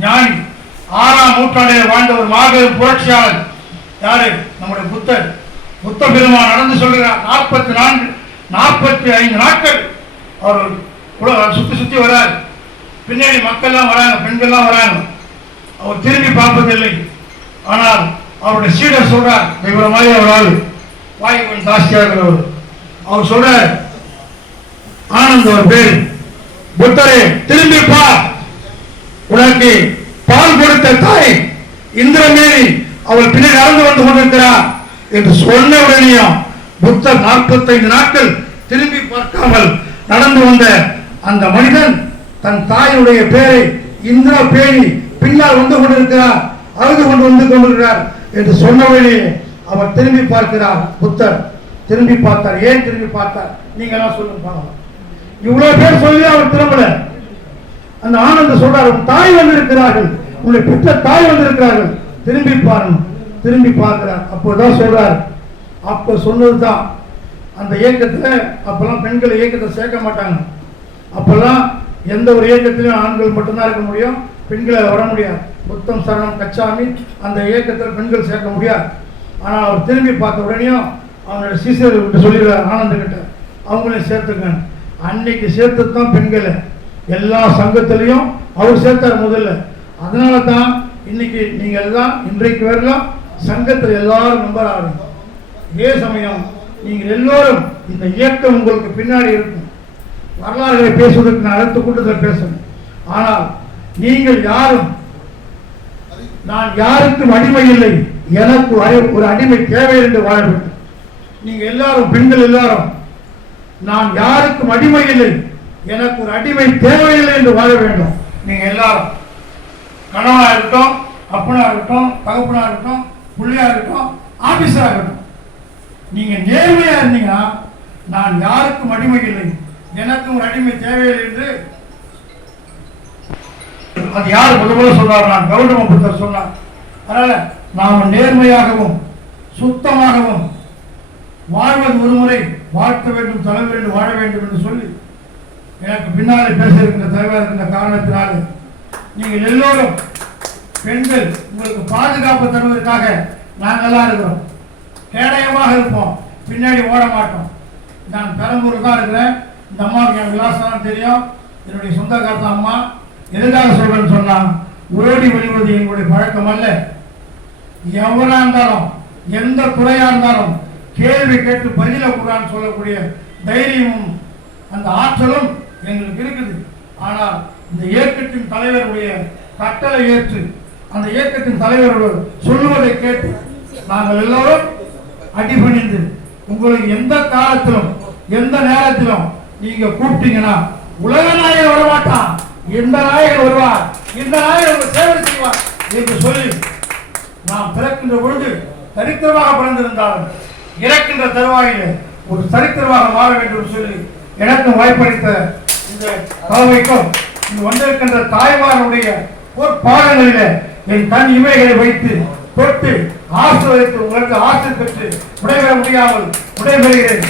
ஞானி. ஆறாம் நூற்றாண்டில் வாழ்ந்த ஒரு மாபெரும் புரட்சியாளர். யாரு? நம்முடைய புத்தர். புத்த பெருமான் நடந்து சொல்கிறார் நாற்பத்தி நான்கு நாற்பத்தி ஐந்து நாட்கள் அவர் சுற்றி சுற்றி சுத்தி வரார். பின்னாடி மக்கள்லாம் வராங்க பெண்கள்லாம் வராங்க. அவர் திரும்பி பார்ப்பதில்லை. ஆனால் அவருடைய சீடர் சொல்றார் இவர மாதிரி அவர் ஆள். வாய் கொஞ்சம் ஜாஸ்தியாக இருக்கிறவர் அவர் சொல்றார் ஆனந்த் ஒரு பேர். புத்தரே திரும்பி பார். உனக்கு பால் கொடுத்த தாய் இந்திரமேரி அவள் பின்னாடி நடந்து வந்து கொண்டிருக்கிறார் என்று சொன்ன உடனேயும் புத்தர் 45 நாட்கள் திரும்பி பார்க்காமல் நடந்து வந்த அந்த மனிதன் தன் தாயுடைய பேரை இந்திரா பேணி பின்னால் வந்து கொண்டிருக்கிறார் அழுது கொண்டு வந்து கொண்டிருக்கிறார் என்று சொன்னவழி அவர் திரும்பி பார்க்கிறார் புத்தர். திரும்பி பார்த்தார். ஏன் திரும்பி பார்த்தார்? நீங்க எல்லாம் சொல்லுங்க இவ்வளவு பேர் சொல்லி அவர் திரும்பல. அந்த ஆனந்த சொல்றாரு தாய் வந்திருக்கிறார்கள். உன்னை பெற்ற தாய் வந்திருக்கிறார்கள். திரும்பி பாருங்க. திரும்பி பார்க்கிறார். அப்போதான் சொல்றார். அப்ப சொன்னதுதான். அந்த இயக்கத்தில் அப்பெல்லாம் பெண்களை இயக்கத்தை சேர்க்க மாட்டாங்க. அப்பெல்லாம் எந்த ஒரு இயக்கத்திலும் ஆண்கள் மட்டும்தான் இருக்க முடியும் பெண்களை வர முடியாது. புத்தம் சரணம் கச்சாமி அந்த இயக்கத்தில் பெண்கள் சேர்க்க முடியாது. ஆனால் அவர் திரும்பி பார்த்த உடனேயும் அவனுடைய சீசர் விட்டு சொல்லிடுறார் ஆனந்த கிட்ட அவங்களையும் சேர்த்துக்கணும் அன்னைக்கு சேர்த்து தான் பெண்களை. எல்லா சங்கத்திலையும் அவர் சேர்த்தார் முதல்ல. அதனால தான் இன்னைக்கு நீங்க எல்லாம் இன்றைக்கு வரலாம் சங்கத்தில் எல்லாரும் நம்பர் ஆகுங்க இதே சமயம் நீங்கள் எல்லோரும் இந்த இயக்கம் உங்களுக்கு பின்னாடி இருக்கும். வரலாறுகளை பேசுவதற்கு நான் அடுத்த கூட்டத்தில் பேசணும் ஆனால் நீங்கள் யாரும் நான் யாருக்கும் அடிமை இல்லை. எனக்கு ஒரு ஒரு அடிமை தேவை என்று வாழ வேண்டும். நீங்கள் எல்லாரும் பெண்கள் எல்லாரும் நான் யாருக்கும் அடிமை இல்லை. எனக்கு ஒரு அடிமை தேவையில்லை என்று வாழ வேண்டும். நீங்கள் எல்லாரும் கணவனாக இருக்கட்டும் அப்பனா இருக்கட்டும் தகப்பனாக இருக்கட்டும் பிள்ளையாக இருக்கட்டும் ஆஃபீஸராக இருக்கட்டும். நீங்கள் நேர்மையாக இருந்தீங்கன்னா நான் யாருக்கும் அடிமை இல்லை. எனக்கும் ஒரு அடிமை தேவையில்லை என்று அது யார் முதல் முதல்ல சொல்றாரு? நான் கௌரவம் புத்தர் சொன்னார். அதனால நாம் நேர்மையாகவும் சுத்தமாகவும் வாழ்வது ஒருமுறை வாழ்த்த வேண்டும் தலை வேண்டும் வாழ வேண்டும் என்று சொல்லி எனக்கு பின்னாலே பேச இருக்கின்ற தலைவர் இருக்கிற காரணத்தினாலே நீங்கள் எல்லோரும் பெண்கள் உங்களுக்கு பாதுகாப்பு தருவதற்காக நாங்கள்லாம் இருக்கிறோம். கேடயமாக இருப்போம். பின்னாடி ஓட மாட்டோம். நான் பெரம்பூர் தான் இருக்கிறேன். இந்த அம்மாவுக்கு என் விலாசம் தெரியும். என்னுடைய சொந்தக்காரத்த அம்மா எதுக்காக சொல்றேன்னு சொன்னால் ஓடி வெளிவது எங்களுடைய பழக்கம் அல்ல. எவனா இருந்தாலும் எந்த துறையா இருந்தாலும் கேள்வி கேட்டு பதில கூடான்னு சொல்லக்கூடிய தைரியமும் அந்த ஆற்றலும் எங்களுக்கு இருக்குது. ஆனால் இந்த இயக்கத்தின் தலைவருடைய கட்டளை ஏற்று அந்த இயக்கத்தின் தலைவரோட சொல்லுவதை கேட்டு நாங்கள் எல்லோரும் அடிபணிந்து உங்களுக்கு எந்த காலத்திலும் எந்த நேரத்திலும் நீங்க கூப்பிட்டீங்கன்னா உலக நாயகர் வரமாட்டான். எந்த நாயகர் வருவார்? இந்த நாயகர் சேவை செய்வார்? என்று சொல்லி நாம் பிறக்கின்ற பொழுது சரித்திரமாக பிறந்திருந்தாலும் இறக்கின்ற தருவாயிலே ஒரு சரித்திரமாக மாற வேண்டும் சொல்லி எனக்கு வாய்ப்பளித்த இந்த தலைமைக்கும் வந்திருக்கின்ற தாய்மாருடைய பொற்பாதங்களிலே என் கண் இமைகளை வைத்து தொட்டு ஆசிர்வதித்து உங்களுக்கு ஆசிர் பெற்று விடைபெற முடியாமல் விடைபெறுகிறேன்.